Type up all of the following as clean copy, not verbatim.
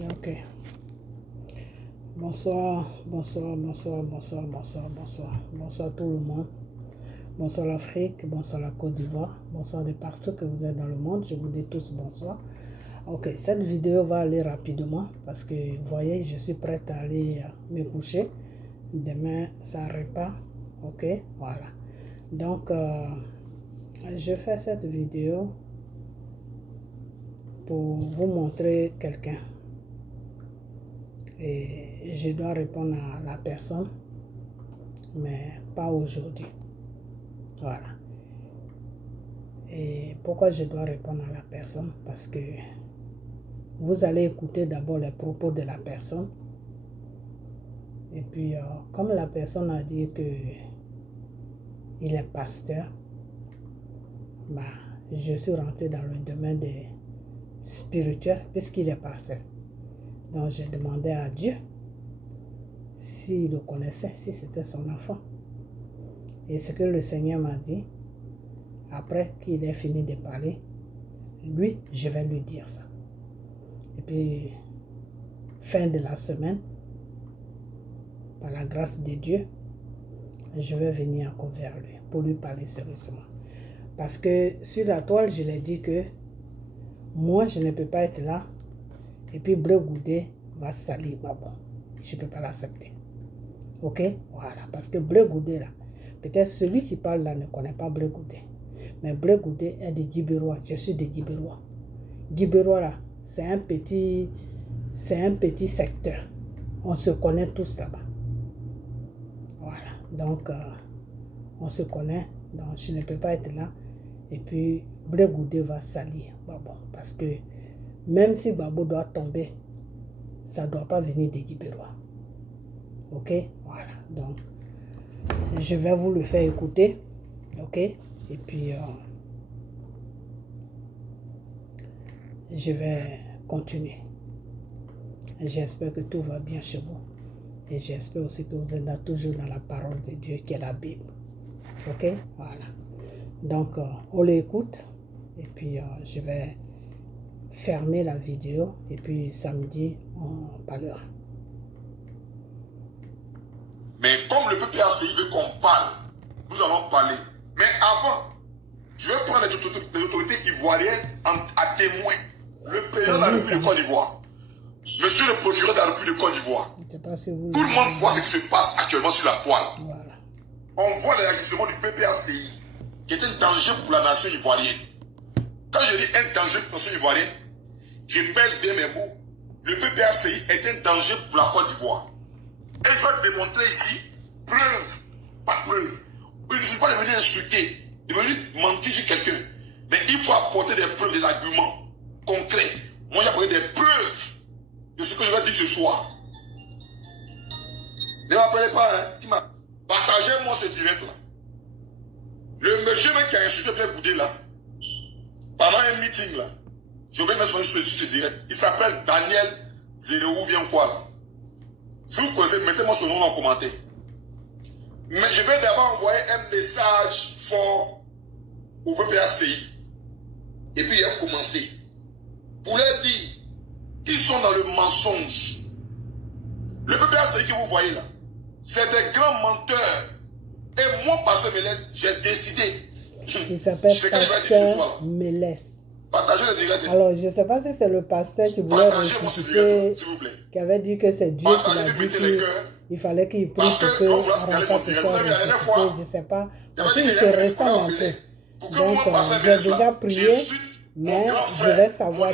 Ok. Bonsoir, bonsoir, bonsoir, bonsoir, bonsoir, bonsoir. Bonsoir tout le monde. Bonsoir l'Afrique, bonsoir la Côte d'Ivoire, bonsoir de partout que vous êtes dans le monde. Je vous dis tous bonsoir. Ok, cette vidéo va aller rapidement parce que vous voyez, je suis prête à aller me coucher. Demain, ça n'arrête pas. Ok, voilà. Donc, je fais cette vidéo pour vous montrer quelqu'un. Et je dois répondre à la personne, mais pas aujourd'hui. Voilà. Et pourquoi je dois répondre à la personne? Parce que vous allez écouter d'abord les propos de la personne. Et puis, comme la personne a dit que il est pasteur, bah, je suis rentré dans le domaine des spirituel puisqu'il est pasteur. Donc, j'ai demandé à Dieu s'il le connaissait, si c'était son enfant. Et ce que le Seigneur m'a dit, après qu'il ait fini de parler, lui, je vais lui dire ça. Et puis, fin de la semaine, par la grâce de Dieu, je vais venir encore vers lui pour lui parler sérieusement. Parce que sur la toile, je l'ai dit que moi, je ne peux pas être là. Et puis, Bleu Goudé va salir Babo. Je ne peux pas l'accepter. Ok? Voilà. Parce que Bleu Goudé, là, peut-être celui qui parle là ne connaît pas Bleu Goudé. Mais Bleu Goudé est de Guibérois. Je suis de Guibérois. Guibérois, là, c'est un petit secteur. On se connaît tous là-bas. Voilà. Donc, on se connaît. Donc, je ne peux pas être là. Et puis, Bleu Goudé va salir Babo. Parce que même si Babo doit tomber, ça ne doit pas venir des Guibérois. Ok? Voilà. Donc, je vais vous le faire écouter. Ok? Et puis, je vais continuer. J'espère que tout va bien chez vous. Et j'espère aussi que vous êtes toujours dans la parole de Dieu qui est la Bible. Ok? Voilà. Donc, on l'écoute. Et puis, je vais fermer la vidéo. Et puis, samedi, on parlera. Mais comme le PPACI veut qu'on parle, nous allons parler. Mais avant, je vais prendre les autorités ivoiriennes à témoin. Le président de la République de Côte d'Ivoire, monsieur le procureur de la République de Côte d'Ivoire, tout le monde voit ce qui se passe actuellement sur la toile. Voilà. On voit l'agissement du PPACI, qui est un danger pour la nation ivoirienne. Quand je dis un danger pour la nation ivoirienne, je pèse bien mes mots. Le PPACI est un danger pour la Côte d'Ivoire. Et je vais te démontrer ici, preuve, pas preuve. Il ne suffit pas de venir insulter, de venir mentir sur quelqu'un. Mais il faut apporter des preuves, des arguments concrets. Moi, j'ai apporté des preuves de ce que je vais dire ce soir. Ne m'appelez pas, hein, qui m'a partagé moi ce direct-là. Le monsieur qui a insulté Bleu Goudé là, pendant un meeting là, je vais mettre sur ce direct. Il s'appelle Daniel Zéro ou bien quoi là. Si vous connaissez, mettez-moi son nom en commentaire. Mais je vais d'abord envoyer un message fort au PPACI. Et puis il a commencé. Pour leur dire qu'ils sont dans le mensonge. Le PPACI que vous voyez là, c'est des grands menteurs. Et moi, Pasteur Mélès, j'ai décidé. Il s'appelle Pasteur Mélès. Partagez le direct. Alors, je ne sais pas si c'est le pasteur qui voulait ressusciter, qui avait dit que c'est Dieu qui l'a dit qu'il fallait qu'il prie pour que Arafat soit ressuscité. Je ne sais pas. Parce qu'il se ressemble un peu. Donc, j'ai déjà prié, mais je vais savoir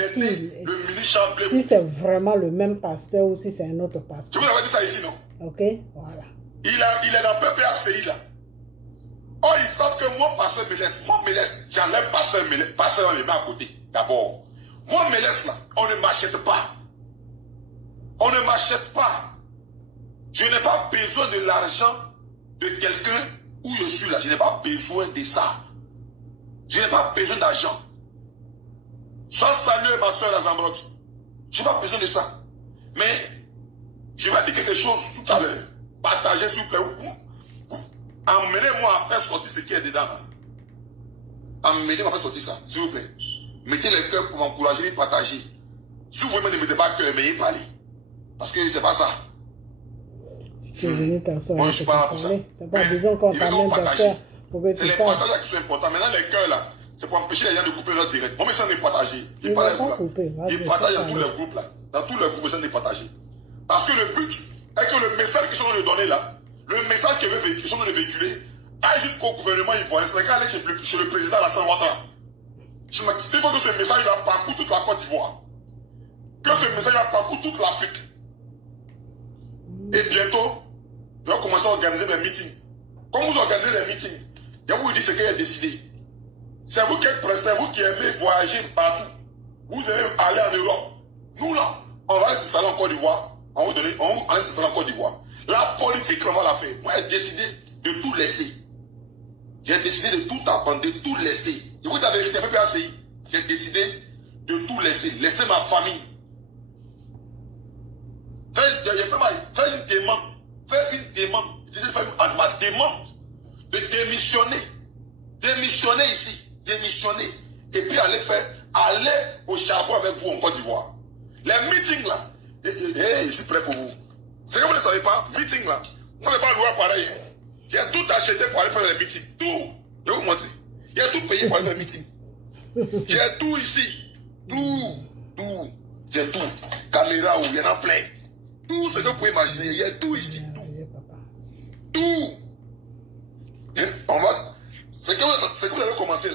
si c'est vraiment le même pasteur ou si c'est un autre pasteur. Je vous avais dit ça ici, non? Ok, voilà. Il est dans le PPACI là. Oh, ils savent que moi, Pasteur Mélès, j'enlève Pasteur Mélès, Pasteur, on les met à côté, d'abord. Moi, Mélès, là, on ne m'achète pas. On ne m'achète pas. Je n'ai pas besoin de l'argent de quelqu'un où je suis là. Je n'ai pas besoin de ça. Je n'ai pas besoin d'argent. Sans saluer ma soeur Lazambrotte. Je n'ai pas besoin de ça. Mais, je vais dire quelque chose tout à l'heure. Partagez, s'il vous plaît. Emmenez-moi à faire sortir ce qui est dedans. Emmenez-moi à faire sortir ça, s'il vous plaît. Mettez les cœurs pour m'encourager et partager. Si vous voulez ne me mettez pas cœur, mais il parler. Parce que c'est pas ça. Si tu es venu t'asseoir, Moi, je suis pas là pour ça. tu n'as pas besoin qu'on t'amène ton cœur pour que c'est tu les parles. partages qui sont importants. Maintenant, les cœurs là, c'est pour empêcher les gens de couper leur direct. Moi, mais ça n'est partagé. Il ne va pas couper. Ils partagent dans tous les groupes là. Dans tous les groupes, ça n'est partagé. Parce que le but est que le message qu'ils sont en train de donner là, le message qu'ils sont en train de véhiculer, aille jusqu'au gouvernement ivoirien. C'est le cas aller chez le président Alassane Ouattara. Il faut que ce message là parcourt toute la Côte d'Ivoire. Que ce message là parcourt toute l'Afrique. Et bientôt, je vais commencer à organiser mes meetings. Comme vous organisez les meetings, je vous dis ce qu'il a décidé. C'est vous qui êtes pressé, vous qui aimez voyager partout. Vous allez aller en Europe. Nous là, on va s'installer en Côte d'Ivoire. On va s'installer en Côte d'Ivoire. La politique, comment on l'a fait? Moi, j'ai décidé de tout laisser. J'ai décidé de tout abandonner, de tout laisser. Je vous dis la vérité, PPACI. J'ai décidé de tout laisser. Laisser ma famille. Faire une demande. Faire une demande. Ma demande de démissionner. Démissionner ici. Démissionner. Et puis aller au charbon avec vous en Côte d'Ivoire. Les meetings là. Je suis prêt pour vous. C'est que vous ne savez pas, meeting là. Moi, je ne vais pas louer pareil. J'ai tout acheté pour aller faire les meetings. Tout. Je vais vous montrer. J'ai tout payé pour aller faire les meetings. J'ai tout ici. Tout. J'ai tout. Caméra où il y en a plein. Tout ce que vous pouvez imaginer. Il y a tout ici. Tout. C'est que vous avez commencé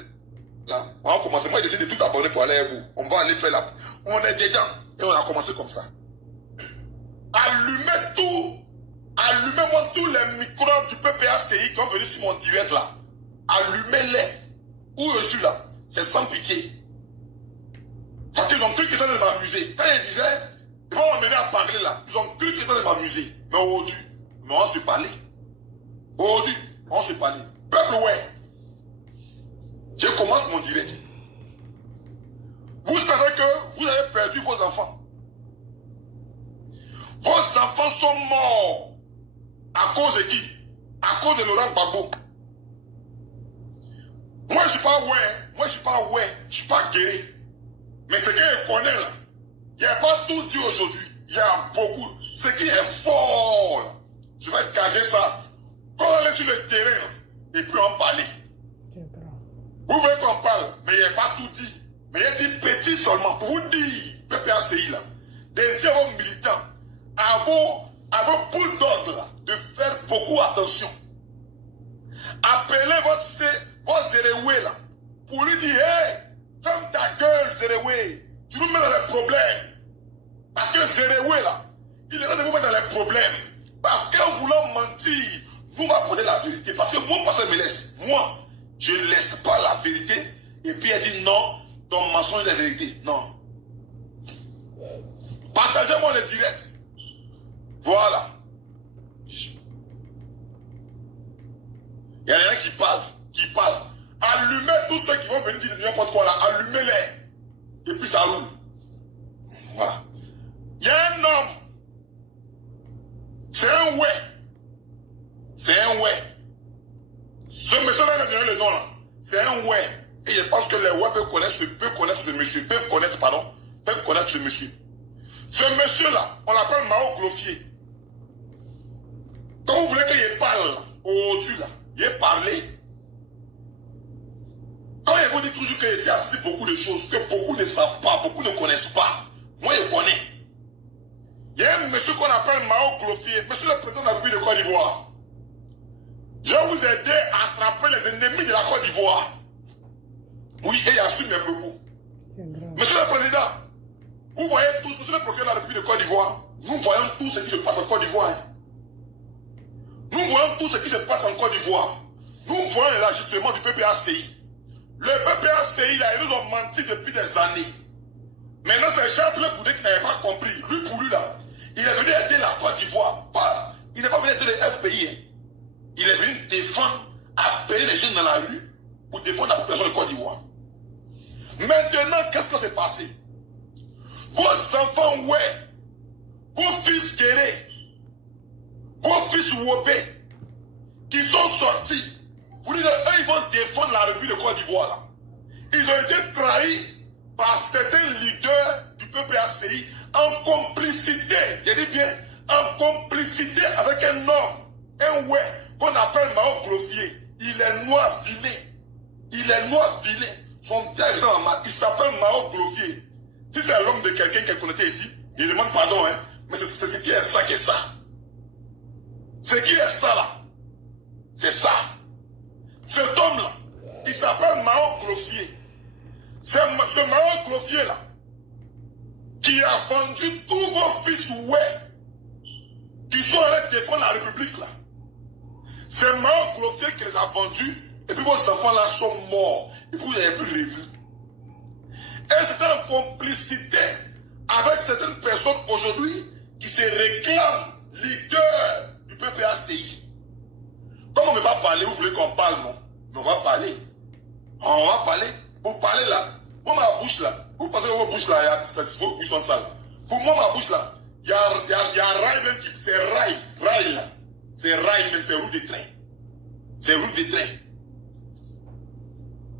là. On va commencer. Moi, j'ai décidé de tout abonner pour aller avec vous. On va aller faire là. On est déjà. Et on a commencé comme ça. Allumez tout. Allumez-moi tous les microbes du PPACI qui sont venus sur mon direct là. Allumez-les. Où je suis là. C'est sans pitié. Parce qu'ils ont cru qu'ils étaient de m'amuser. Quand ils disaient, ils vont m'amener à parler là. Ils ont cru qu'ils étaient de m'amuser. Mais aujourd'hui, on se parlait. Aujourd'hui, on se parlait. Peuple, ouais. Je commence mon direct. Vous savez que vous avez perdu vos enfants. Vos enfants sont morts. À cause de qui? À cause de Laurent Gbagbo. Moi, je ne suis pas ouais. Je ne suis pas guéri. Mais ce qu'il connaît là, il n'y a pas tout dit aujourd'hui. Il y a beaucoup. Ce qui est fort là, je vais garder ça. Quand on aller sur le terrain là, et puis on parler. Vous voulez qu'on parle, mais il n'y a pas tout dit. Mais il y a dit petit seulement. Pour vous dire, PPACI là, de dire aux militants, à vos bulldogs là, de faire beaucoup attention. Appelez votre Zéréoué là, pour lui dire, hey, ferme ta gueule Zéréoué, tu nous mets dans les problèmes. Parce que Zéréoué là, il est là de vous mettre dans les problèmes. Parce qu'en voulant mentir, vous m'apprenez la vérité. Parce que moi, personne ne me laisse. Moi, je ne laisse pas la vérité. Et puis elle dit non, ton mensonge est la vérité. Non. Partagez-moi le direct. Voilà. Il y a rien qui parle. Allumez tous ceux qui vont venir dire n'importe quoi là. Allumez-les. Et puis ça roule. Voilà. Il y a un homme. C'est un ouais. Ce monsieur là, il a donné le nom là. C'est un ouais. Et je pense que les ouais peuvent connaître ce monsieur. Peuvent connaître ce monsieur. Ce monsieur là, on l'appelle Mao Gloffier. Quand vous voulez qu'il parle au-dessus là, il est parlé. Quand il vous dit toujours qu'il s'est assis beaucoup de choses que beaucoup ne savent pas, beaucoup ne connaissent pas. Moi, je connais. Il y a un monsieur qu'on appelle Mao Gloffier, monsieur le président de la République de Côte d'Ivoire. Je vais vous aider à attraper les ennemis de la Côte d'Ivoire. Oui, et il assume mes propos. Monsieur le président, vous voyez tous, monsieur le procureur de la République de Côte d'Ivoire, nous voyons tout ce qui se passe en Côte d'Ivoire. Nous voyons tout ce qui se passe en Côte d'Ivoire. Nous voyons l'ajustement du PPACI. Le PPACI, là, ils nous ont menti depuis des années. Maintenant, c'est Charles Goudé qui n'avait pas compris. Lui, pour lui, là, il est venu aider la Côte d'Ivoire. Il n'est pas venu aider les FPI. Hein. Il est venu défendre, appeler les jeunes dans la rue pour défendre la population de Côte d'Ivoire. Maintenant, qu'est-ce qui s'est passé? Vos enfants, ouais, vos fils guérés, vos fils Wobé, qui sont sortis, vous dites qu'eux, ils vont défendre la République de Côte d'Ivoire. Là. Ils ont été trahis par certains leaders du PPACI en complicité, je dis bien, en complicité avec un homme, un ouais, qu'on appelle Mao Clofier. Il est noir vilain. Il est noir vilain. Son exemple, il s'appelle Mao Clofier. Si c'est l'homme de quelqu'un qu'elle connaissait ici, il demande pardon, hein, mais c'est ce qui est ça qui est ça. Ce qui est ça là, c'est ça. Cet homme-là, il s'appelle Mao Clofier. C'est ce Mao Clofier là qui a vendu tous vos fils ouais qui sont allés défendre la République là. C'est Mao Clofier qui les a vendus et puis vos enfants là sont morts et puis vous n'avez plus revu. Et c'est en complicité avec certaines personnes aujourd'hui qui se réclament leaders du PPACI. Comme on ne va pas parler, vous voulez qu'on parle, non? Mais on va parler. On va parler. Vous parlez là. Moi, ma bouche là. Vous pensez que vos bouches là, vos bouches sont sales. Pour moi, ma bouche là, il y a rail même qui. C'est rail. Rail là. C'est rail même, c'est route de train. C'est route de train.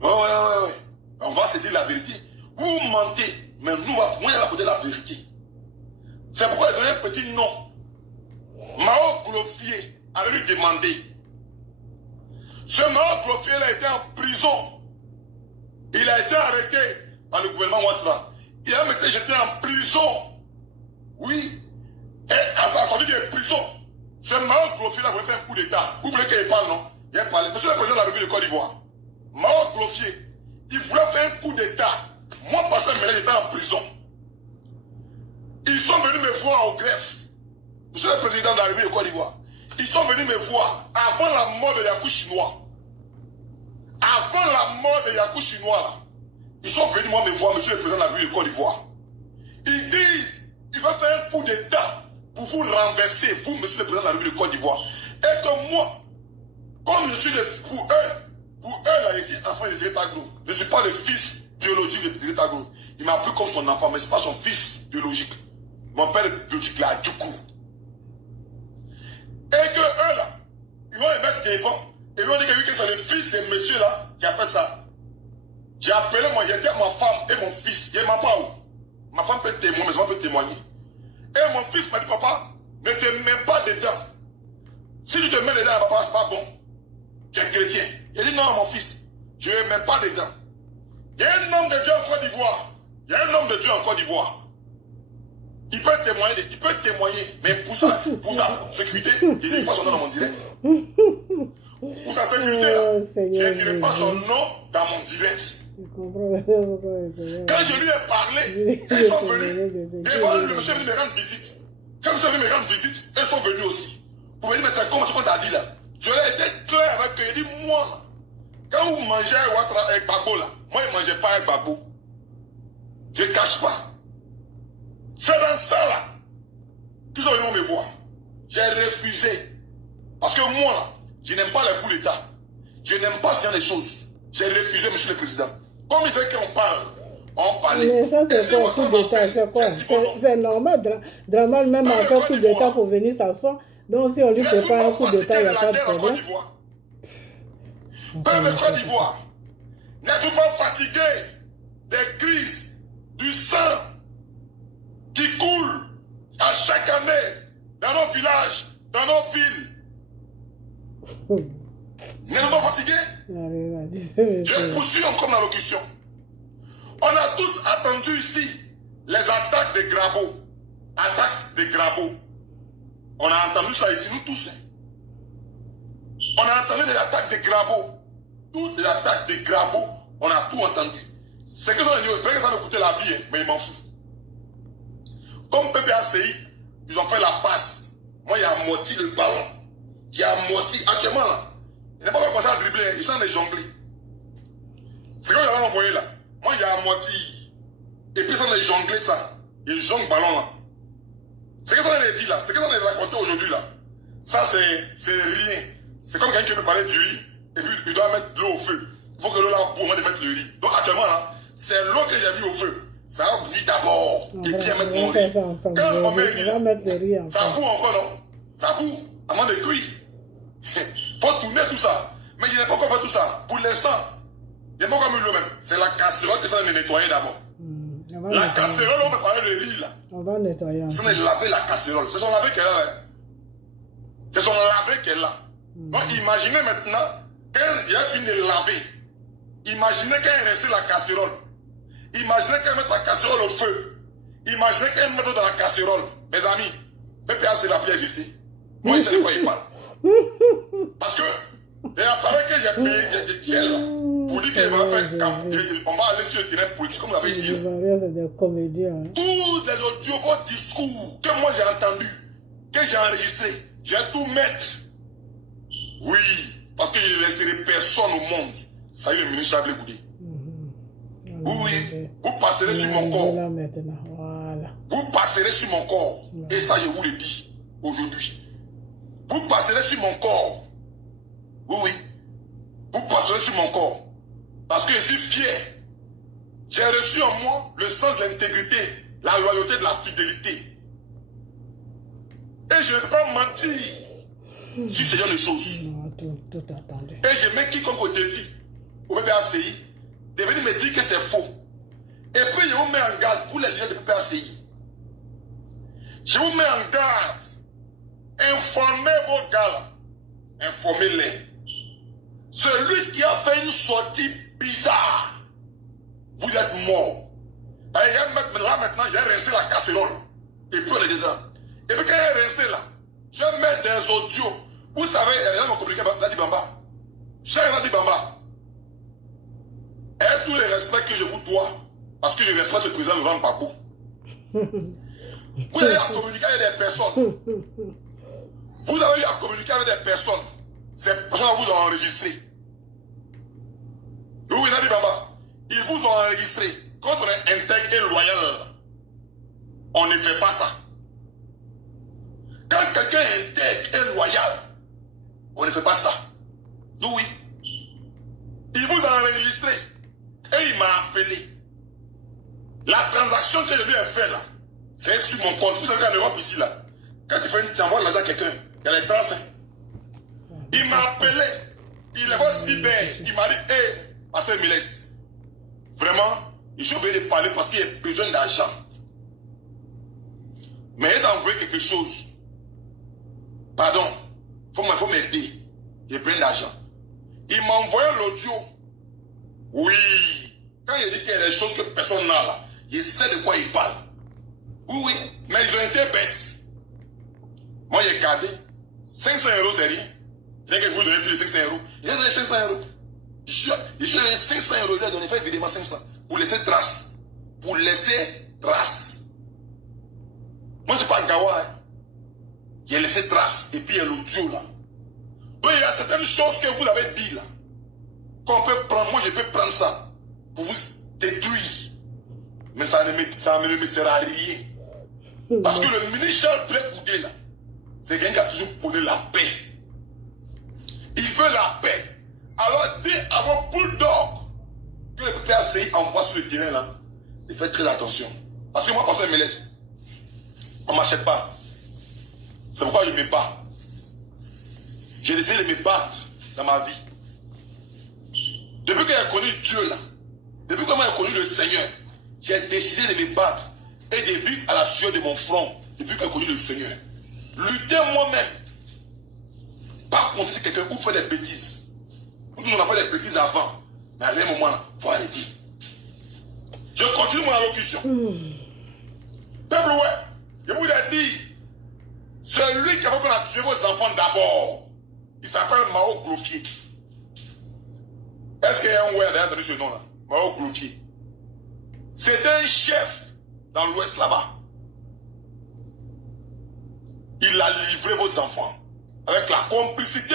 Ouais. On va se dire la vérité. Vous mentez, mais nous, moi, il y a la côté de la vérité. C'est pourquoi il a donné un petit nom. Mao Clofier avait lui demandé. Ce Mao Clofier a été en prison. Il a été arrêté par le gouvernement Ouattara. Il a même été jeté en prison. Oui. Et à sa sortie de prison, ce Mao Clofier a voulu faire un coup d'État. Vous voulez qu'il parle, non? Il a parlé. Monsieur le président de la République de Côte d'Ivoire, Mao Clofier, il voulait faire un coup d'État. Moi, Pasteur Mélène, j'étais en prison. Ils sont venus me voir au greffe. Monsieur le président de la République de Côte d'Ivoire, ils sont venus me voir avant la mort de Yakou Chinois. Avant la mort de Yakou Chinois, là, ils sont venus moi me voir, monsieur le président de la République de Côte d'Ivoire. Ils disent, il va faire un coup d'État pour vous renverser, vous, monsieur le président de la République de Côte d'Ivoire. Et que moi, comme je suis pour eux là ici, enfant des États-Gros, je ne suis pas le fils biologique des États-Gros. Il m'a pris comme son enfant, mais ce n'est pas son fils biologique. Mon père biologique là, du coup. Et que eux là, ils vont les mettre devant. Et ils vont dire que c'est le fils de monsieur là qui a fait ça. J'ai appelé moi, j'ai dit à ma femme et mon fils, il m'a pas où. Ma femme peut témoigner, mes enfants peuvent témoigner. Et mon fils m'a dit, papa, ne te mets pas dedans. Si tu te mets dedans, papa, c'est pas bon. Tu es chrétien. Il dit, non, mon fils, je ne me mets pas dedans. Il y a un homme de Dieu en Côte d'Ivoire. Il y a un homme de Dieu en Côte d'Ivoire. Il peut témoigner, mais pour sa sécurité, il ne dit pas son nom dans mon direct. Pour sa sécurité, je ne dirai pas son nom dans mon direct. Quand je lui ai parlé, ils sont venus. Devant le monsieur venu me rendre visite. Quand le monsieur venu me rendre visite, ils sont venus aussi. Pour me dire, mais c'est comme ce qu'on t'a dit là. Je l'ai été clair avec eux. Il dit, moi, quand vous mangez avec Gbagbo là, moi, je ne mangeais pas avec Gbagbo. Je ne cache pas. C'est dans ça là qu'ils sont venus me voir. J'ai refusé. Parce que moi, je n'aime pas les coups d'État. Je n'aime pas ce genre de choses. J'ai refusé, monsieur le président. Comme il veut qu'on parle, on parle. Mais ça, c'est quoi, coup d'État? C'est quoi? C'est normal. Draman même a fait coup d'État pour venir s'asseoir. Donc, si on lui prépare un coup d'État, il n'y a pas de problème. Peuple Côte d'Ivoire, n'êtes-vous pas fatigué des crises, du sang qui coule à chaque année dans nos villages, dans nos villes? N'êtes-vous pas fatigué? Je poursuis encore la locution. On a tous attendu ici les attaques de Gbagbo. Attaques de Gbagbo. On a entendu ça ici, nous tous. On a entendu les attaques de Gbagbo. Toutes les attaques de Gbagbo, on a tout entendu. C'est que ça me coûtait la vie, mais ils m'en foutent. Comme PPACI, ils ont fait la passe. Moi, il y a amorti le ballon. Il a amorti actuellement là. Il n'est pas commencé à dribbler, ils sont des jonglés. C'est quand j'avais envoyé là. Moi, il y a amorti. Et puis, ils sont des jonglés ça. Ils jonglent le ballon là. C'est que ça on a dit là. C'est que ça on a raconté aujourd'hui là. Ça, c'est rien. C'est comme quelqu'un qui veut parler du riz. Et puis, il doit mettre de l'eau au feu. Il faut que l'eau là boue au moment de mettre le riz. Donc, actuellement là, c'est l'eau que j'ai mis au feu. Ça va bouillir d'abord. Et puis, mettre mon riz. Quand on met le riz, ça boue encore, non? Ça boue avant de cuire. Faut tourner tout ça. Mais je n'ai pas encore fait tout ça. Pour l'instant, il n'y a pas encore mis l'eau même. C'est la casserole que ça va nettoyer d'abord. La casserole, on me parlait de riz là. On va nettoyer Ce ensemble. n'est laver la casserole. C'est son laver qu'elle a là. C'est son laver qu'elle a. Donc imaginez maintenant, quand il a fini de laver, imaginez quand elle restait la casserole. Imaginez qu'elle mette la casserole au feu. Imaginez qu'elle mette dans la casserole. Mes amis, PPA c'est la plus exister. Moi, je sais de quoi il parle. Parce que, il apparaît que j'ai payé là. Pour dire qu'elle va faire on va aller sur le terrain politique, comme vous l'avez dit. C'est des comédiens. Tous les audios, vos discours que moi j'ai entendu, que j'ai enregistré, j'ai tout mettre. Oui, parce que je ne laisserai personne au monde. Ça y est, le ministre Chablé Goudé. Oui, vous passerez sur mon corps. Voilà. Vous passerez sur mon corps. Et ça, je vous le dis aujourd'hui. Vous passerez sur mon corps. Oui, oui. Vous passerez sur mon corps. Parce que je suis fier. J'ai reçu en moi le sens de l'intégrité, la loyauté, de la fidélité. Et je ne peux pas mentir sur ce genre de choses. Non, tout attendu. Et je mets quiconque au défi, au PPACI, de venir me dire que c'est faux. Et puis je vous mets en garde pour les leaders de PPACI. Je vous mets en garde. Informez vos gars là. Informez-les. Celui qui a fait une sortie bizarre, vous êtes mort. Là maintenant, j'ai rincé la casserole. Et puis on est dedans. Et puis quand j'ai rincé là, je mets des audios. Vous savez, il y a des gens qui ont communiqué avec Nadi Bamba. Cher Nadi Bamba, et tout le respect que je vous dois, parce que je respecte le président Laurent Gbagbo. Vous avez à communiquer avec des personnes. Vous avez eu à communiquer avec des personnes. Ces personnes vous ont enregistré. Oui, Nadi Bamba, ils vous ont enregistré. Quand on est intègre et loyal, on ne fait pas ça. Quand quelqu'un est intègre et loyal, on ne fait pas ça. Oui. Il vous a enregistré. Et il m'a appelé. La transaction que je lui ai faite là, c'est sur mon compte. Vous savez qu'en Europe ici là, quand tu envoies l'argent à quelqu'un, il y a les trans. Il m'a appelé. Il est aussi bête. Il m'a dit, hé, Pasteur Milès, vraiment, je suis obligé de parler parce qu'il y a besoin d'argent. Mais il a envoyé quelque chose. Pardon, il faut m'aider. J'ai besoin d'argent. Il m'a envoyé l'audio. Oui. Quand il dit qu'il y a des choses que personne n'a là, il sait de quoi il parle. Oui, oui. Mais ils ont été bêtes. Moi, j'ai gardé 500 €, c'est rien. Dès que vous donnez plus de 500 €, j'ai donné 500 €. Je suis donné 500 €, il a donné, fait évidemment 500. Pour laisser trace. Pour laisser trace. Moi, je ne suis pas Gawa. Hein. J'ai laissé trace. Et puis, il y a l'audio là. Donc, il y a certaines choses que vous avez dit là. Qu'on peut prendre. Moi, je peux prendre ça. Pour vous détruire. Mais ça ne me sert à rien. Parce que le ministre Charles Goudé là, c'est quelqu'un qui a toujours prôné la paix. Il veut la paix. Alors, dis à vos bulldogs que le PPACI envoie sur le terrain là, et faites très attention. Parce que moi, Pasteur Milès, on ne m'achète pas. C'est pourquoi je me bats. J'ai décidé de me battre dans ma vie. Depuis que j'ai connu Dieu là, depuis que j'ai connu le Seigneur, j'ai décidé de me battre et de vivre à la sueur de mon front depuis que j'ai connu le Seigneur. Lutter moi-même. Pas compter si quelqu'un vous fait des bêtises. Nous on a fait des bêtises avant. Mais à un moment, il faut arrêter. Je continue mon allocution. Peuple, ouais, je vous ai dit, celui qui a voulu tuer vos enfants d'abord, il s'appelle Mao Groffier. Est-ce qu'il y a un ouais derrière entendu ce nom-là? Mao Groffier. C'est un chef dans l'Ouest là-bas. Il a livré vos enfants avec la complicité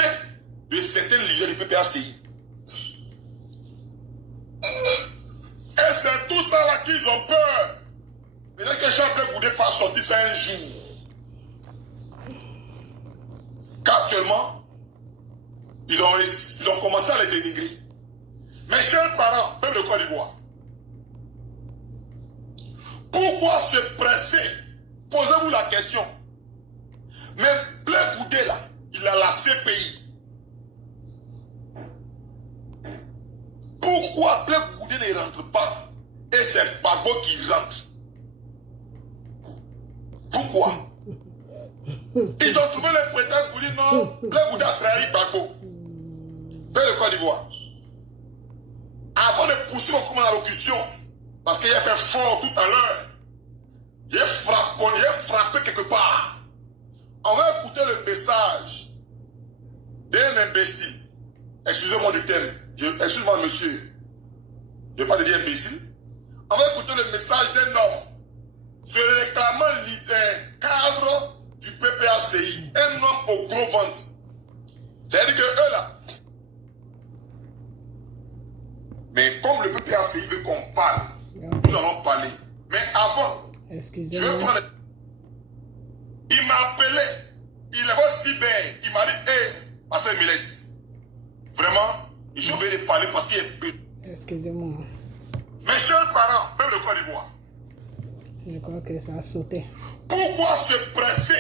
de certains leaders du PPACI. Et c'est tout ça là qu'ils ont peur. Peut-être que Chablé Goudé fasse sortir ça un jour. Qu'actuellement, ils ont commencé à les dénigrer. Mes chers parents, peuple de Côte d'Ivoire, pourquoi se presser? Posez-vous la question. Mais Blé Goudé là, il a la CPI. Pourquoi Blé Goudé ne rentre pas et c'est Gbagbo qui rentre? Pourquoi? Ils ont trouvé les prétextes pour dire non, le Bouddha a trahi Gbagbo. Père de Côte d'Ivoire. Avant de poursuivre mon allocution, parce qu'il a fait fort tout à l'heure, j'ai frappé quelque part. On va écouter le message d'un imbécile. Excusez-moi du terme. Excusez-moi, monsieur. Je ne vais pas te dire imbécile. On va écouter le message d'un homme se réclamant leader, cadre du PPACI. Un homme au gros ventre. C'est-à-dire que eux là. Mais comme le PPACI veut qu'on parle, nous allons parler. Mais avant, excusez-moi. Il m'a appelé. Il avait cyber. Il m'a dit, hé, Pasteur Miles. Vraiment, je vais lui parler parce qu'il est... Excusez-moi. Mes chers parents, même de Côte d'Ivoire. Je crois que ça a sauté. Pourquoi se presser?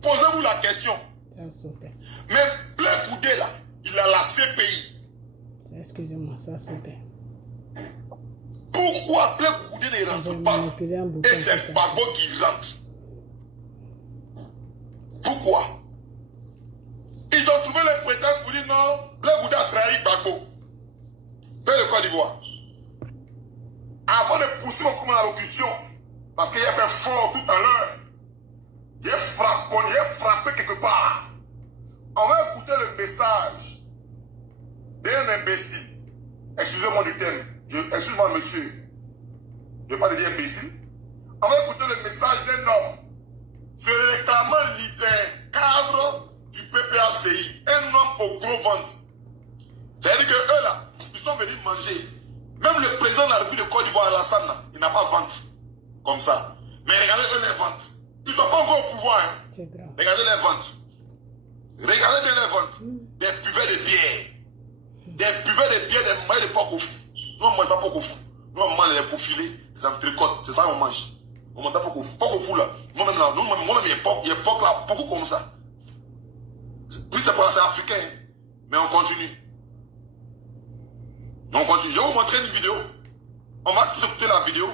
Posez-vous la question. Ça a sauté. Mais plein Goudé là, il a la CPI. Excusez-moi, ça a sauté. Pourquoi plein Goudé ne rentre pas? Et c'est Gbagbo qui rentre. Pourquoi? Ils ont trouvé les prétextes pour dire non, le Goudé a trahi Gbagbo. Père de Côte d'Ivoire. Avant de poursuivre mon allocution, parce qu'il a fait fort tout à l'heure, j'ai frappé quelque part. On va écouter le message d'un imbécile. Excusez-moi du terme. Excusez-moi, monsieur. Je ne vais pas te dire imbécile. On va écouter le message d'un homme se réclamant leader, cadre du PPACI. Un homme au gros ventre. C'est-à-dire que eux là, ils sont venus manger. Même le président de la République de Côte d'Ivoire, Alassane, il n'a pas ventre. Comme ça. Mais regardez eux les ventres. Ils ne sont pas encore au pouvoir. Hein. Regardez les ventres. Regardez bien les ventres. Des buvets de bière. Des buvets de bière, des mailles de porc au fou. Nous, on ne mange pas porc au fou. Nous, on mange les faux filets, les entrecôtes. C'est ça qu'on mange. On ne mange pas porc au fou. Porc au fou là. Moi-même là, moi-même, il y a porc là, beaucoup comme ça. Plus c'est pas africain. Hein. Mais on continue. On continue. Je vais vous montrer une vidéo. On va tous écouter la vidéo.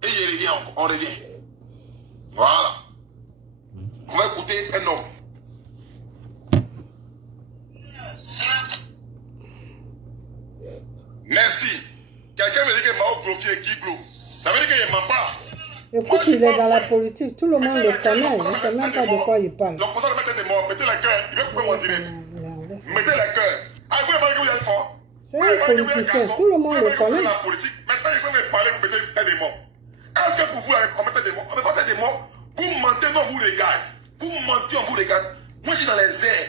Et il revient, on revient. Voilà. On va écouter un homme. Merci. Quelqu'un me dit que Mao Glofier est Guiglo. Ça veut dire qu'il ne ment pas. Écoute, il est dans la politique. Tout le monde le connaît. Il ne sait même pas de quoi il parle. Donc, pour ça, mettez des morts. Mettez le cœur. Il va couper mon direct. Mettez le cœur. Ah, vous voyez que vous êtes fort. C'est un politicien. Tout le monde le connaît. Maintenant, ils sont de parler, vous mettez des morts. Est-ce que pour vous, on met des morts? On ne met pas des morts. Vous mentez, non, on vous regarde. Vous mentez, on vous regarde. Moi, je suis dans les airs.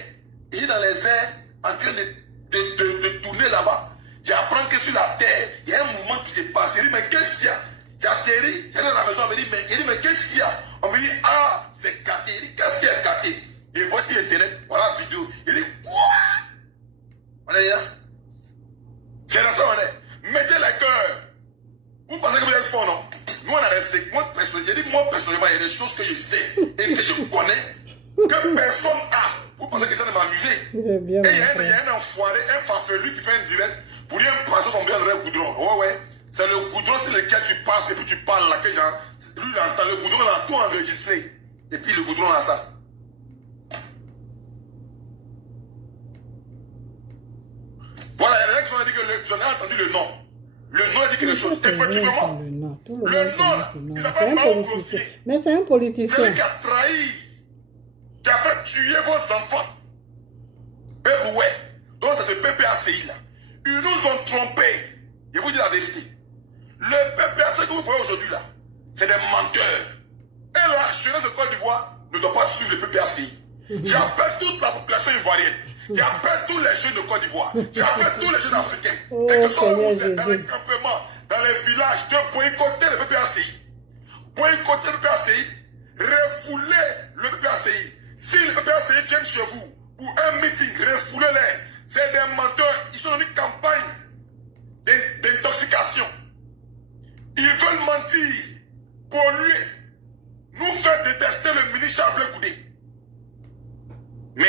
Et je suis dans les airs en train de tourner là-bas. J'apprends que sur la terre, il y a un mouvement qui se passe. Il dit, mais qu'est-ce qu'il y a? J'atterris, j'allais dans la maison, on me dit, mais qu'est-ce qu'il y a? On me dit, ah, c'est gâté. Il dit, qu'est-ce qui est gâté? Et voici Internet, voilà la vidéo. Il dit, quoi? On est là. C'est là ça, on est. Mettez les cœurs. Vous pensez que vous êtes fort, non? Nous, on a resté. Moi, personnellement, il y a des choses que je sais et que je connais que personne n'a. Vous pensez que ça de m'amuser? Et il y a un enfoiré, un farfelu qui fait un direct pour dire un poisson son bien le goudron. Ouais. C'est le goudron sur lequel tu passes et puis tu parles là. Que genre, lui, il entend le goudron, il a tout enregistré. Et puis le goudron a ça. Voilà, il y a des gens qui ont dit que tu en as entendu le nom. Le nom dit quelque chose. Effectivement. Le nom, il c'est un politicien. Mais c'est un politicien. C'est lui qui a trahi, qui a fait tuer vos enfants. Et ouais. Donc c'est ce PPACI là. Ils nous ont trompés. Je vous dis la vérité. Le PPACI que vous voyez aujourd'hui là, c'est des menteurs. Et la jeunesse de Côte d'Ivoire ne doit pas suivre le PPACI. J'appelle toute la population ivoirienne. J'appelle tous les jeunes de Côte d'Ivoire. J'appelle tous les jeunes africains. Oh, et que soit Seigneur vous êtes dans Jésus. les campements, dans les villages, de boycotter le PPACI. Boycotter le PPACI. Refouler le PPACI. Si le PPACI vient chez vous, ou un meeting, refoulez-les. C'est des menteurs. Ils sont dans une campagne d'intoxication. Ils veulent mentir, polluer, nous faire détester le ministre Charles Goudé. Mais,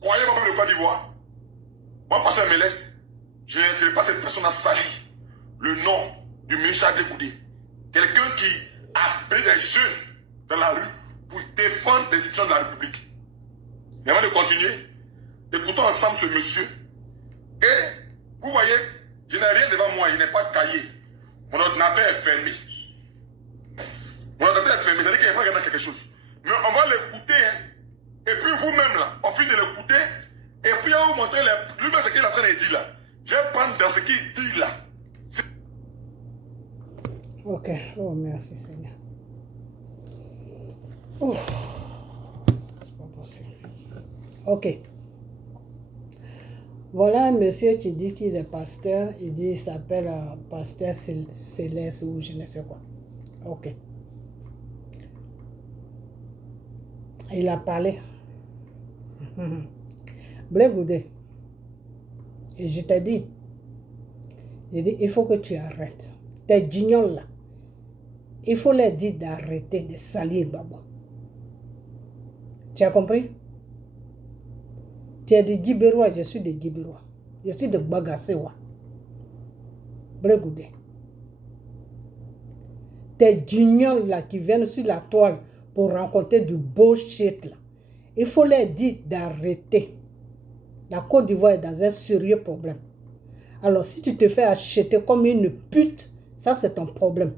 croyez-moi, peuple de Côte d'Ivoire, moi, Pasteur Mélès, je ne laisserai pas cette personne à salir le nom du ministre Charles Goudé. Quelqu'un qui a pris des jeunes dans la rue pour défendre les institutions de la République. Mais avant de continuer, écoutons ensemble ce monsieur. Et vous voyez, je n'ai rien devant moi, il n'est pas cahier. Mon ordinateur est fermé. Mon ordinateur est fermé, c'est-à-dire qu'il n'est pas regardant quelque chose. Mais on va l'écouter, hein. Et puis vous-même là, on finit de l'écouter. Et puis on va vous montrer lui-même ce qu'il est en train de dire là. Je vais prendre dans ce qu'il dit là. Ok, oh merci Seigneur. Oh, c'est pas possible. Ok. Voilà un monsieur qui dit qu'il est pasteur. Il dit qu'il s'appelle pasteur Céleste ou je ne sais quoi. Ok. Il a parlé. Blé Goudé. Et je t'ai dit, il faut que tu arrêtes. Tes guignols là, il faut leur dire d'arrêter de salir Babo. Tu as compris? Tu es de Guibérois, je suis de Guibérois. Je suis de Bagassewa. Blé Goudé. Tes guignols là qui viennent sur la toile pour rencontrer du bullshit là, il faut leur dire d'arrêter. La Côte d'Ivoire est dans un sérieux problème. Alors, si tu te fais acheter comme une pute, ça c'est ton problème.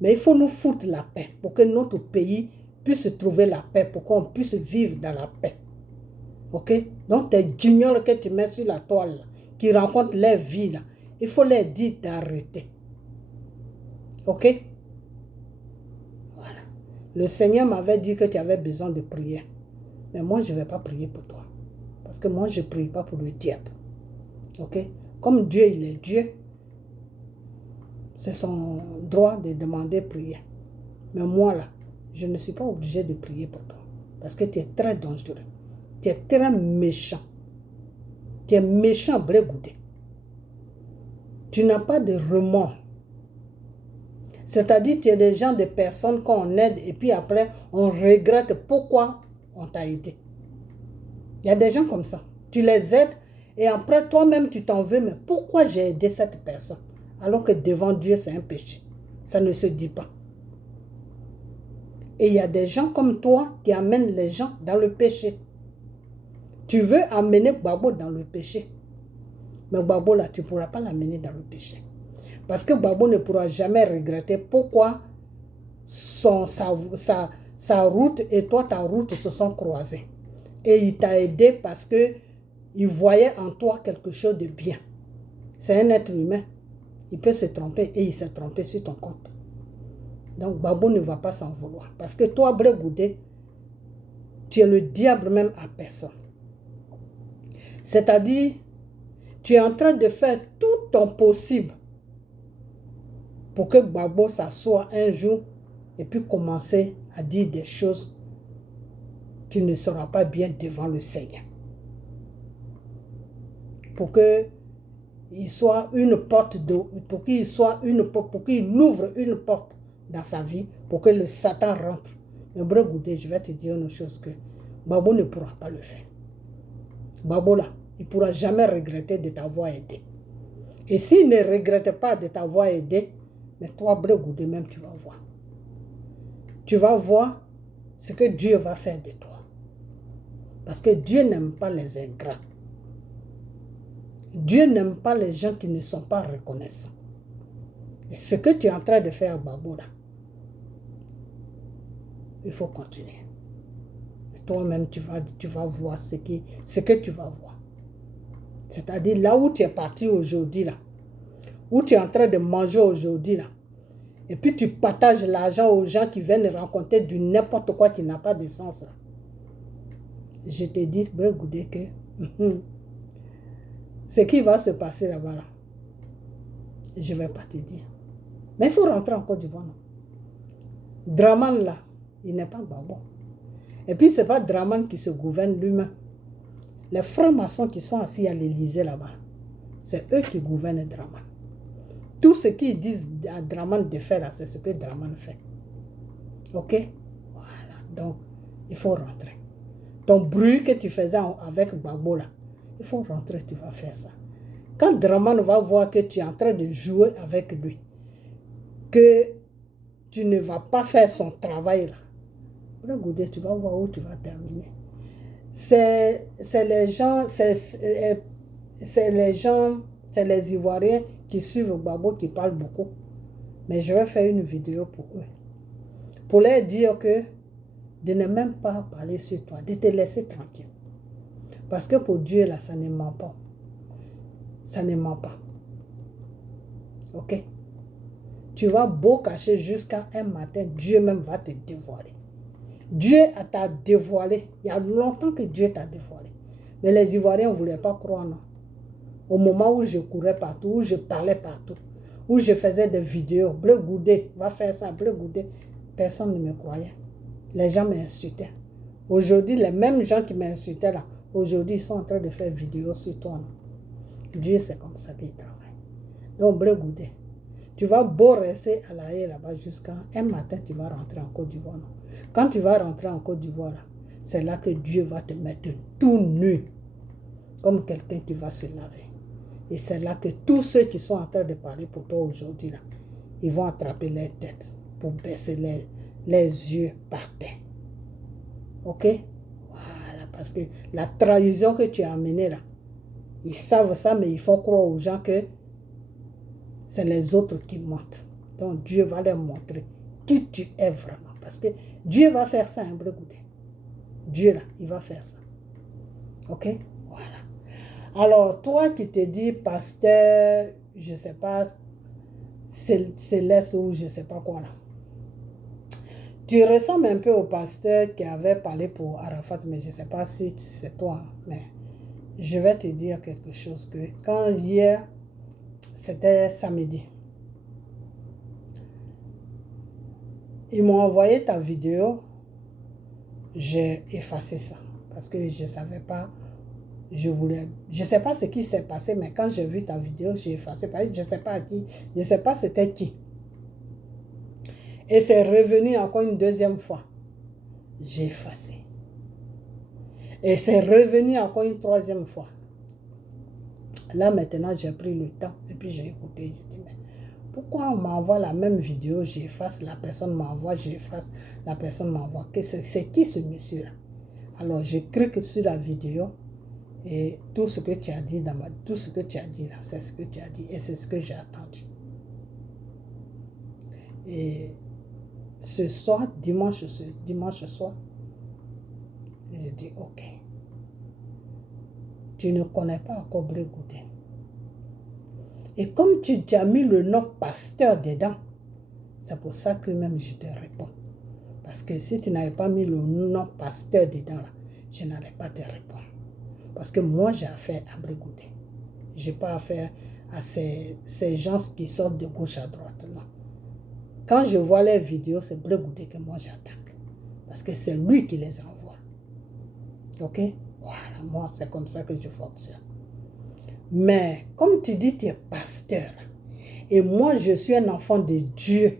Mais il faut nous foutre la paix pour que notre pays puisse trouver la paix, pour qu'on puisse vivre dans la paix. Ok? Donc, tes guignols que tu mets sur la toile, là, qui rencontrent leur vie, là, il faut leur dire d'arrêter. Ok? Voilà. Le Seigneur m'avait dit que tu avais besoin de prier. Mais moi, je ne vais pas prier pour toi. Parce que moi, je ne prie pas pour le diable. Ok? Comme Dieu, il est Dieu, c'est son droit de demander prière. Mais moi, là, je ne suis pas obligé de prier pour toi. Parce que tu es très dangereux. Tu es très méchant. Tu es méchant, Blé Goudé. Tu n'as pas de remords. C'est-à-dire, tu es des gens, des personnes qu'on aide et puis après, on regrette pourquoi on t'a aidé. Il y a des gens comme ça. Tu les aides et après, toi-même, tu t'en veux. Mais pourquoi j'ai aidé cette personne? Alors que devant Dieu, c'est un péché. Ça ne se dit pas. Et il y a des gens comme toi qui amènent les gens dans le péché. Tu veux amener Babo dans le péché. Mais Babo, là, tu ne pourras pas l'amener dans le péché. Parce que Babo ne pourra jamais regretter pourquoi sa route et toi, ta route se sont croisées. Et il t'a aidé parce qu'il voyait en toi quelque chose de bien. C'est un être humain. Il peut se tromper et il s'est trompé sur ton compte. Donc Babo ne va pas s'en vouloir. Parce que toi, Blé Goudé, tu es le diable même à personne. C'est-à-dire, tu es en train de faire tout ton possible pour que Babo s'assoie un jour et puis commencer à dire des choses qui ne seront pas bien devant le Seigneur. Pour qu'il soit une porte pour qu'il ouvre une porte dans sa vie, pour que le Satan rentre. Mais Blé Goudé, je vais te dire une chose que Babo ne pourra pas le faire. Babo là, il ne pourra jamais regretter de t'avoir aidé. Et s'il ne regrette pas de t'avoir aidé, mais toi, Blé Goudé, même tu vas voir. Tu vas voir ce que Dieu va faire de toi. Parce que Dieu n'aime pas les ingrats. Dieu n'aime pas les gens qui ne sont pas reconnaissants. Et ce que tu es en train de faire, Babo, là, il faut continuer. Toi-même, tu vas voir ce que tu vas voir. C'est-à-dire là où tu es parti aujourd'hui, là, où tu es en train de manger aujourd'hui, là, et puis tu partages l'argent aux gens qui viennent rencontrer du n'importe quoi qui n'a pas de sens. Là. Je te dis, Blé Goudé, que ce qui va se passer là-bas, là, je ne vais pas te dire. Mais il faut rentrer en Côte d'Ivoire. Draman, là, il n'est pas Babo. Et puis, ce n'est pas Draman qui se gouverne lui-même. Les francs-maçons qui sont assis à l'Élysée là-bas, c'est eux qui gouvernent Draman. Tout ce qu'ils disent à Draman de faire, c'est ce que Draman fait. Ok? Voilà. Donc, il faut rentrer. Ton bruit que tu faisais avec Babo là, il faut rentrer, tu vas faire ça. Quand Draman va voir que tu es en train de jouer avec lui, que tu ne vas pas faire son travail là, Regarde, tu vas voir où tu vas terminer. C'est les gens, c'est les Ivoiriens qui suivent Gbagbo qui parlent beaucoup. Mais je vais faire une vidéo pour eux. Pour leur dire que de ne même pas parler sur toi, de te laisser tranquille. Parce que pour Dieu, là, ça ne ment pas. Ça ne ment pas. Ok? Tu vas beau cacher jusqu'à un matin, Dieu même va te dévoiler. Dieu t'a dévoilé. Il y a longtemps que Dieu t'a dévoilé. Mais les Ivoiriens ne voulaient pas croire, non. Au moment où je courais partout, où je parlais partout, où je faisais des vidéos, Bleu Goudé, va faire ça, Bleu Goudé, personne ne me croyait. Les gens m'insultaient. Aujourd'hui, les mêmes gens qui m'insultaient là, aujourd'hui, ils sont en train de faire vidéo sur toi. Non? Dieu, c'est comme ça qu'il travaille. Donc, Bleu Goudé, tu vas beau rester à La Haye là-bas jusqu'à un matin, tu vas rentrer en Côte d'Ivoire. Quand tu vas rentrer en Côte d'Ivoire, c'est là que Dieu va te mettre tout nu, comme quelqu'un qui va se laver. Et c'est là que tous ceux qui sont en train de parler pour toi aujourd'hui, là, ils vont attraper les têtes pour baisser les yeux par terre. Ok? Voilà, parce que la trahison que tu as amenée là, ils savent ça, mais ils font croire aux gens que c'est les autres qui mentent. Donc Dieu va leur montrer qui tu es vraiment. Parce que Dieu va faire ça, un Bleu Goudé. Dieu là, il va faire ça. Ok? Voilà. Alors, toi qui te dis pasteur, je ne sais pas, Céleste ou je ne sais pas quoi là. Tu ressembles un peu au pasteur qui avait parlé pour Arafat, mais je ne sais pas si c'est toi. Mais je vais te dire quelque chose que quand hier, c'était samedi, ils m'ont envoyé ta vidéo, j'ai effacé ça parce que je ne savais pas. Je ne sais pas ce qui s'est passé, mais quand j'ai vu ta vidéo, j'ai effacé. Je ne sais pas à qui, je ne sais pas c'était qui. Et c'est revenu encore une deuxième fois. J'ai effacé. Et c'est revenu encore une troisième fois. Là maintenant, j'ai pris le temps et puis j'ai écouté. J'ai dit, mais pourquoi on m'envoie la même vidéo, j'efface, la personne m'envoie, j'efface, la personne m'envoie. C'est qui ce monsieur-là? Alors j'ai cliqué sur la vidéo. Et tout ce que tu as dit tout ce que tu as dit là, c'est ce que tu as dit et c'est ce que j'ai attendu. Et ce soir, dimanche soir, j'ai dit ok. Tu ne connais pas encore Bleu Goudé. Et comme tu as mis le nom pasteur dedans, c'est pour ça que même je te réponds. Parce que si tu n'avais pas mis le nom pasteur dedans là, je n'allais pas te répondre. Parce que moi, j'ai affaire à Bleu Goudé. Je n'ai pas affaire à ces gens qui sortent de gauche à droite. Non. Quand je vois les vidéos, c'est Bleu Goudé que moi j'attaque. Parce que c'est lui qui les envoie. Ok? Voilà, moi, c'est comme ça que je fonctionne. Mais, comme tu dis, tu es pasteur. Et moi, je suis un enfant de Dieu.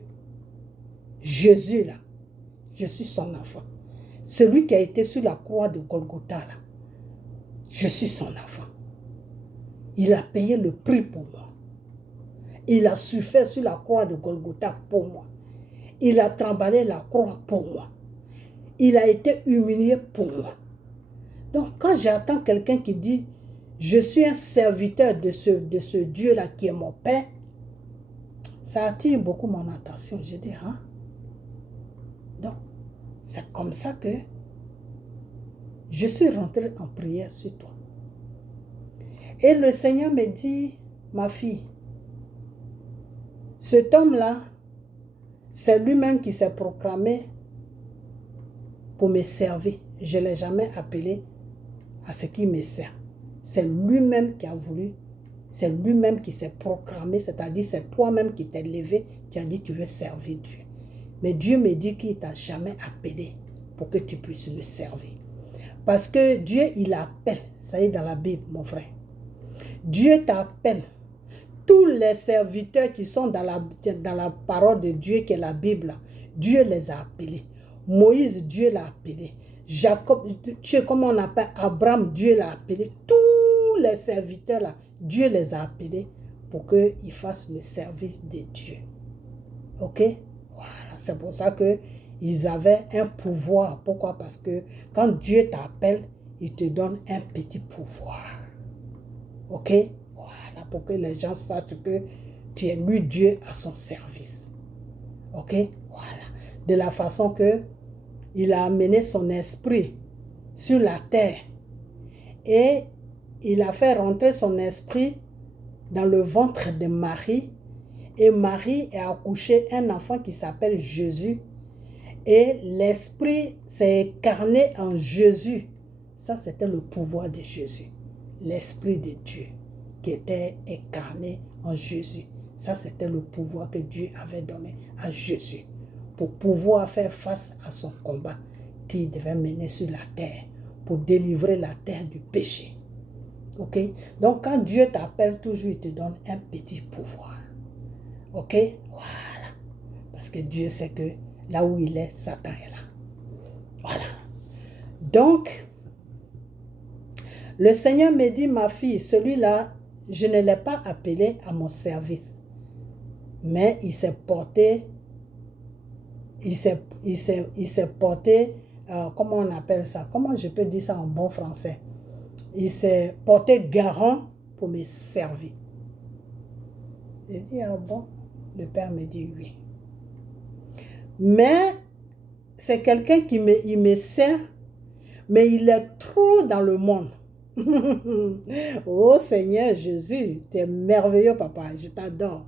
Jésus, là, je suis son enfant. Celui qui a été sur la croix de Golgotha, là. Je suis son enfant. Il a payé le prix pour moi. Il a souffert sur la croix de Golgotha pour moi. Il a tremblé la croix pour moi. Il a été humilié pour moi. Donc, quand j'entends quelqu'un qui dit, je suis un serviteur de ce Dieu-là qui est mon Père, ça attire beaucoup mon attention. Je dis, hein? Donc, c'est comme ça que je suis rentrée en prière sur toi. Et le Seigneur me dit, ma fille, cet homme-là, c'est lui-même qui s'est proclamé pour me servir. Je ne l'ai jamais appelé à ce qui me sert. C'est lui-même qui a voulu, c'est lui-même qui s'est proclamé, c'est-à-dire c'est toi-même qui t'es levé, tu as dit tu veux servir Dieu. Mais Dieu me dit qu'il ne t'a jamais appelé pour que tu puisses le servir. Parce que Dieu, il appelle, ça y est dans la Bible, mon frère. Dieu t'appelle. Tous les serviteurs qui sont dans la parole de Dieu, qui est la Bible, Dieu les a appelés. Moïse, Dieu l'a appelé. Jacob, comme on appelle Abraham, Dieu l'a appelé. Tous les serviteurs là, Dieu les a appelés pour qu'ils fassent le service de Dieu. Ok? Voilà, c'est pour ça que ils avaient un pouvoir. Pourquoi? Parce que quand Dieu t'appelle, il te donne un petit pouvoir. Ok? Voilà, pour que les gens sachent que tu es mis Dieu à son service. Ok? Voilà. De la façon que il a amené son esprit sur la terre et il a fait rentrer son esprit dans le ventre de Marie et Marie a accouché un enfant qui s'appelle Jésus et l'esprit s'est incarné en Jésus. Ça, c'était le pouvoir de Jésus. L'esprit de Dieu qui était incarné en Jésus. Ça, c'était le pouvoir que Dieu avait donné à Jésus pour pouvoir faire face à son combat qu'il devait mener sur la terre pour délivrer la terre du péché. Ok? Donc, quand Dieu t'appelle, toujours, il te donne un petit pouvoir. Ok? Voilà. Parce que Dieu sait que là où il est, Satan est là. Voilà. Donc, le Seigneur me dit, ma fille, celui-là, je ne l'ai pas appelé à mon service. Mais il s'est porté, comment on appelle ça? Comment je peux dire ça en bon français? Il s'est porté garant pour me servir. J'ai dit, ah bon? Le Père me dit oui. Mais c'est quelqu'un qui me sert, mais il est trop dans le monde. Oh Seigneur Jésus, tu es merveilleux papa, je t'adore.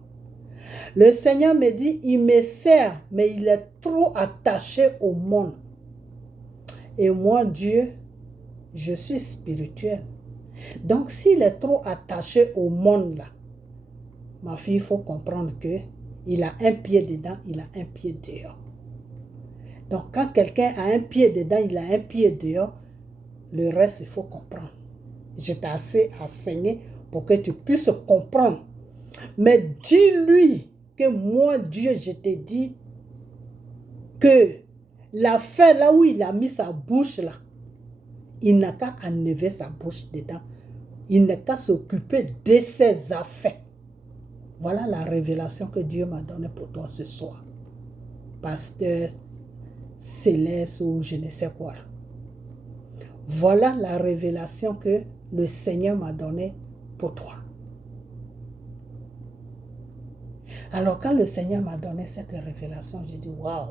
Le Seigneur me dit, il me sert, mais il est trop attaché au monde. Et moi, Dieu, je suis spirituel. Donc, s'il est trop attaché au monde là, ma fille, il faut comprendre que il a un pied dedans, il a un pied dehors. Donc, quand quelqu'un a un pied dedans, il a un pied dehors, le reste, il faut comprendre. Je t'ai assez enseigné pour que tu puisses comprendre. Mais dis-lui que moi, Dieu, je t'ai dit que l'affaire là où il a mis sa bouche là, il n'a qu'à enlever sa bouche dedans. Il n'a qu'à s'occuper de ses affaires. Voilà la révélation que Dieu m'a donnée pour toi ce soir. Pasteur Céleste ou je ne sais quoi. Voilà la révélation que le Seigneur m'a donnée pour toi. Alors quand le Seigneur m'a donné cette révélation, j'ai dit waouh.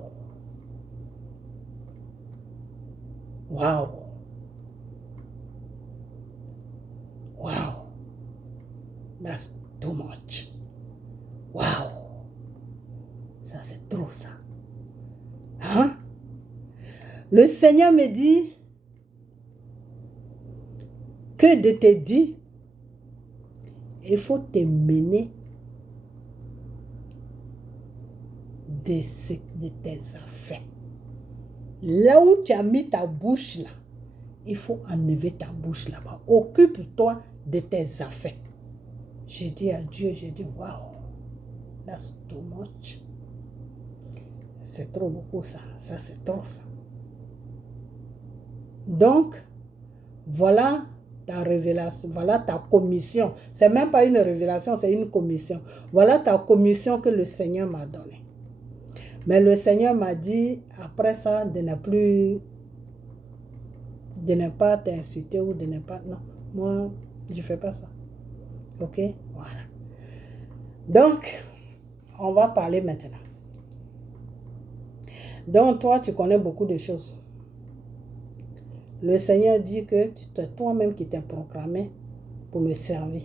Waouh. Wow. That's too much. Wow. Ça, c'est trop ça. Hein? Le Seigneur me dit que de te dire, il faut te mener de tes affaires. Là où tu as mis ta bouche là, il faut enlever ta bouche là-bas. Occupe-toi de tes affaires. J'ai dit à Dieu, j'ai dit, wow, that's too much. C'est trop beaucoup ça. Ça, c'est trop ça. Donc, voilà ta révélation, voilà ta commission. C'est même pas une révélation, c'est une commission. Voilà ta commission que le Seigneur m'a donnée. Mais le Seigneur m'a dit, après ça, de ne pas t'insulter ou de ne pas... Non, moi, je ne fais pas ça. Ok? Voilà. Donc, on va parler maintenant. Donc, toi, tu connais beaucoup de choses. Le Seigneur dit que c'est toi-même qui t'es proclamé pour le servir.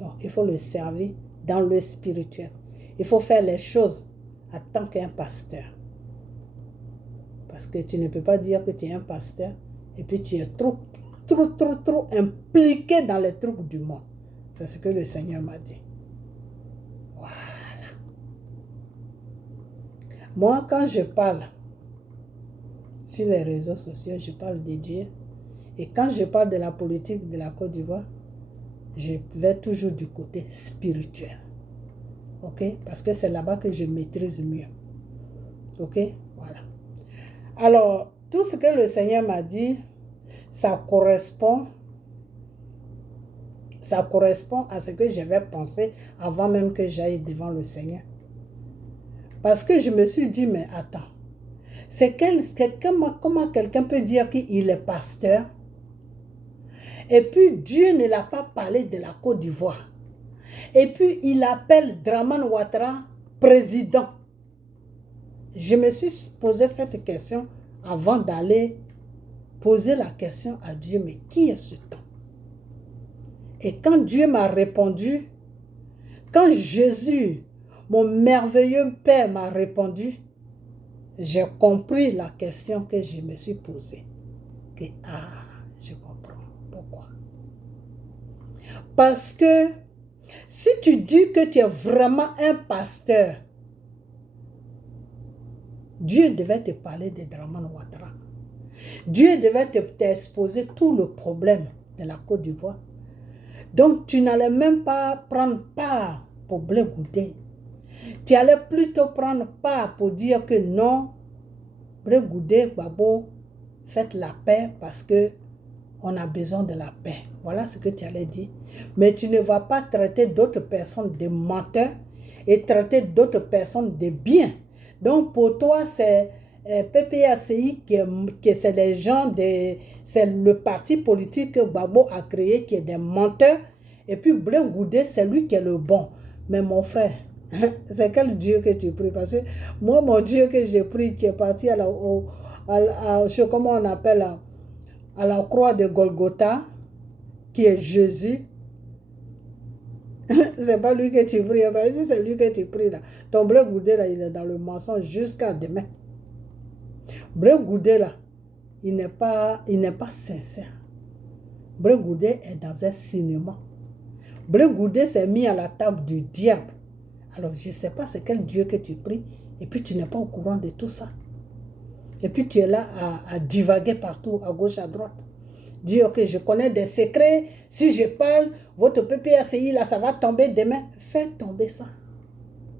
Donc, il faut le servir dans le spirituel. Il faut faire les choses en tant qu'un pasteur. Parce que tu ne peux pas dire que tu es un pasteur et puis tu es trop impliqué dans les trucs du monde. C'est ce que le Seigneur m'a dit. Voilà. Moi, quand je parle sur les réseaux sociaux, je parle de Dieu. Et quand je parle de la politique de la Côte d'Ivoire, je vais toujours du côté spirituel. Ok? Parce que c'est là-bas que je maîtrise mieux. Ok? Voilà. Alors, tout ce que le Seigneur m'a dit, ça correspond à ce que j'avais pensé avant même que j'aille devant le Seigneur. Parce que je me suis dit, mais attends, Comment quelqu'un peut dire qu'il est pasteur et puis Dieu ne l'a pas parlé de la Côte d'Ivoire. Et puis il appelle Dramane Ouattara président. Je me suis posé cette question avant d'aller poser la question à Dieu, mais qui est ce temps? Et quand Dieu m'a répondu, quand Jésus, mon merveilleux Père, m'a répondu, j'ai compris la question que je me suis posée. Que, je comprends. Pourquoi? Parce que si tu dis que tu es vraiment un pasteur, Dieu devait te parler de Dramane Ouattara. Dieu devait t'exposer tout le problème de la Côte d'Ivoire. Donc tu n'allais même pas prendre part pour Blé Goudé. Tu allais plutôt prendre part pour dire que non, Blé Goudé, Gbagbo, faites la paix parce que on a besoin de la paix. Voilà ce que tu allais dire. Mais tu ne vas pas traiter d'autres personnes de menteurs et traiter d'autres personnes de bien. Donc pour toi, c'est PPACI que c'est les gens, c'est le parti politique que Gbagbo a créé qui est des menteurs. Et puis Blé Goudé, c'est lui qui est le bon. Mais mon frère, c'est quel Dieu que tu pries? Parce que moi, mon Dieu que j'ai pris, qui est parti comment on appelle, à la croix de Golgotha, qui est Jésus, c'est pas lui que tu pries. Si c'est lui que tu pries, là, ton Blé Goudé, là, il est dans le mensonge jusqu'à demain. Blé Goudé, là, il n'est pas sincère. Blé Goudé est dans un cinéma. Blé Goudé s'est mis à la table du diable. Alors, je ne sais pas c'est quel Dieu que tu pries, et puis tu n'es pas au courant de tout ça. Et puis tu es là à divaguer partout, à gauche, à droite. Dire, ok, je connais des secrets, si je parle, votre PPACI, là, ça va tomber demain. Fais tomber ça.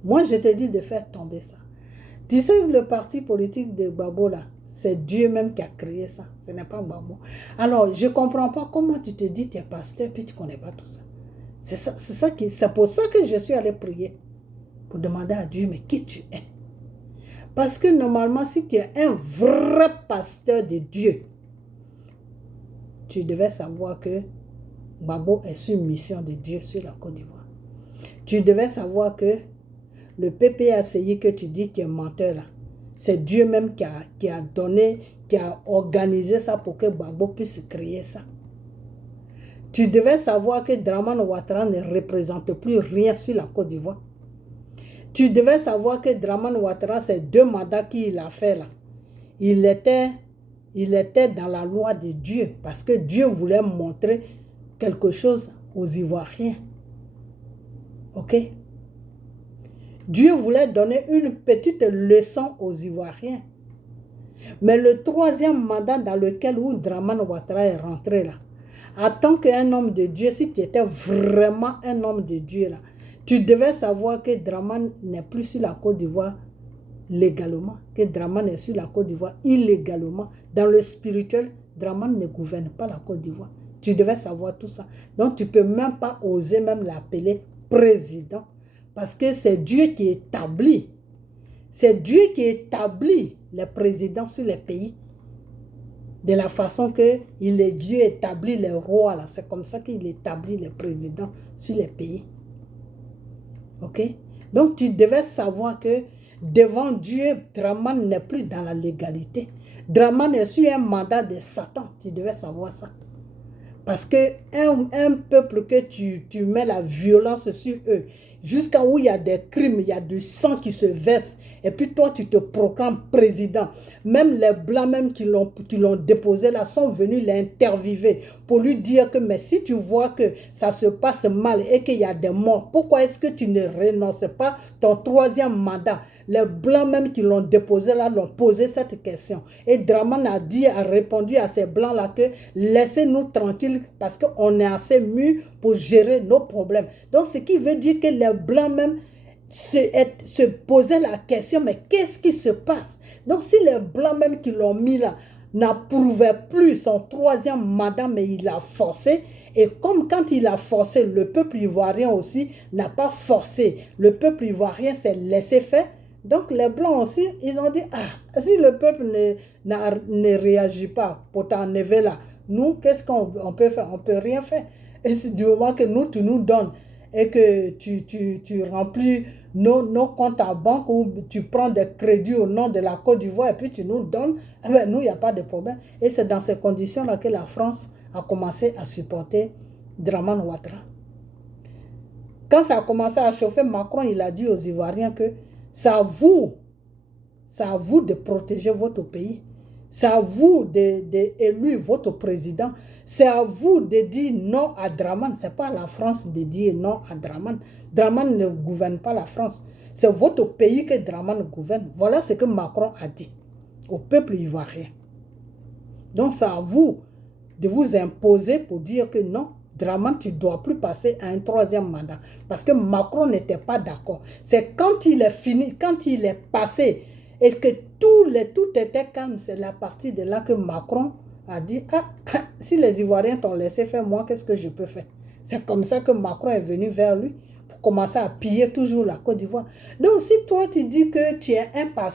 Moi, je te dis de faire tomber ça. Tu sais, le parti politique de Gbagbo, là, c'est Dieu même qui a créé ça. Ce n'est pas Gbagbo. Alors, je ne comprends pas comment tu te dis, tu es pasteur, puis tu ne connais pas tout ça. C'est pour ça que je suis allé prier. Pour demander à Dieu, mais qui tu es? Parce que normalement, si tu es un vrai pasteur de Dieu, tu devais savoir que Gbagbo est sur une mission de Dieu sur la Côte d'Ivoire. Tu devais savoir que le PPACI que tu dis qui est menteur là, c'est Dieu même qui a donné, qui a organisé ça pour que Gbagbo puisse créer ça. Tu devais savoir que Dramane Ouattara ne représente plus rien sur la Côte d'Ivoire. Tu devais savoir que Dramane Ouattara, c'est 2 mandats qu'il a fait là. Il était dans la loi de Dieu parce que Dieu voulait montrer quelque chose aux Ivoiriens. Ok? Dieu voulait donner une petite leçon aux Ivoiriens. Mais le 3e mandat dans lequel Dramane Ouattara est rentré là, en tant qu'un homme de Dieu, si tu étais vraiment un homme de Dieu là, tu devais savoir que Dramane n'est plus sur la Côte d'Ivoire légalement, que Dramane est sur la Côte d'Ivoire illégalement. Dans le spirituel, Dramane ne gouverne pas la Côte d'Ivoire. Tu devais savoir tout ça. Donc, tu ne peux même pas oser même l'appeler président. Parce que c'est Dieu qui établit. C'est Dieu qui établit les présidents sur les pays. De la façon que Dieu établit les rois. C'est comme ça qu'il établit les présidents sur les pays. Ok? Donc, tu devais savoir que devant Dieu, Dramane n'est plus dans la légalité. Dramane est sur un mandat de Satan. Tu devais savoir ça. Parce qu'un peuple que tu mets la violence sur eux, jusqu'à où il y a des crimes, il y a du sang qui se verse, et puis toi, tu te proclames président. Même les Blancs même qui l'ont déposé là sont venus l'interviewer pour lui dire que, mais si tu vois que ça se passe mal et qu'il y a des morts, pourquoi est-ce que tu ne renonces pas ton 3e mandat? Les Blancs même qui l'ont déposé là, l'ont posé cette question. Et Dramane a répondu à ces Blancs là que laissez-nous tranquilles parce qu'on est assez mûrs pour gérer nos problèmes. Donc, ce qui veut dire que les Blancs même se posaient la question, mais qu'est-ce qui se passe? Donc, si les Blancs même qui l'ont mis là n'approuvaient plus son 3e mandat, mais il a forcé, et comme quand il a forcé, le peuple ivoirien aussi n'a pas forcé. Le peuple ivoirien s'est laissé faire. Donc les Blancs aussi, ils ont dit, ah, si le peuple ne réagit pas pour t'enlever là, nous, qu'est-ce qu'on peut faire? On ne peut rien faire. Et c'est du moment que nous, tu nous donnes et que tu remplis nos comptes à banque ou tu prends des crédits au nom de la Côte d'Ivoire et puis tu nous donnes, eh bien, nous, il n'y a pas de problème. Et c'est dans ces conditions-là que la France a commencé à supporter Dramane Ouattara. Quand ça a commencé à chauffer, Macron, il a dit aux Ivoiriens que c'est à vous de protéger votre pays. C'est à vous d'élire votre président. C'est à vous de dire non à Dramane. Ce n'est pas à la France de dire non à Dramane. Dramane ne gouverne pas la France. C'est votre pays que Dramane gouverne. Voilà ce que Macron a dit au peuple ivoirien. Donc c'est à vous de vous imposer pour dire que non, Dramane, tu ne dois plus passer à un troisième mandat. Parce que Macron n'était pas d'accord. C'est quand il est fini, quand il est passé et que tout était calme, c'est la partie de là que Macron a dit, ah, si les Ivoiriens t'ont laissé faire, moi, qu'est-ce que je peux faire? C'est comme ça que Macron est venu vers lui pour commencer à piller toujours la Côte d'Ivoire. Donc, si toi, tu dis que tu es impatient,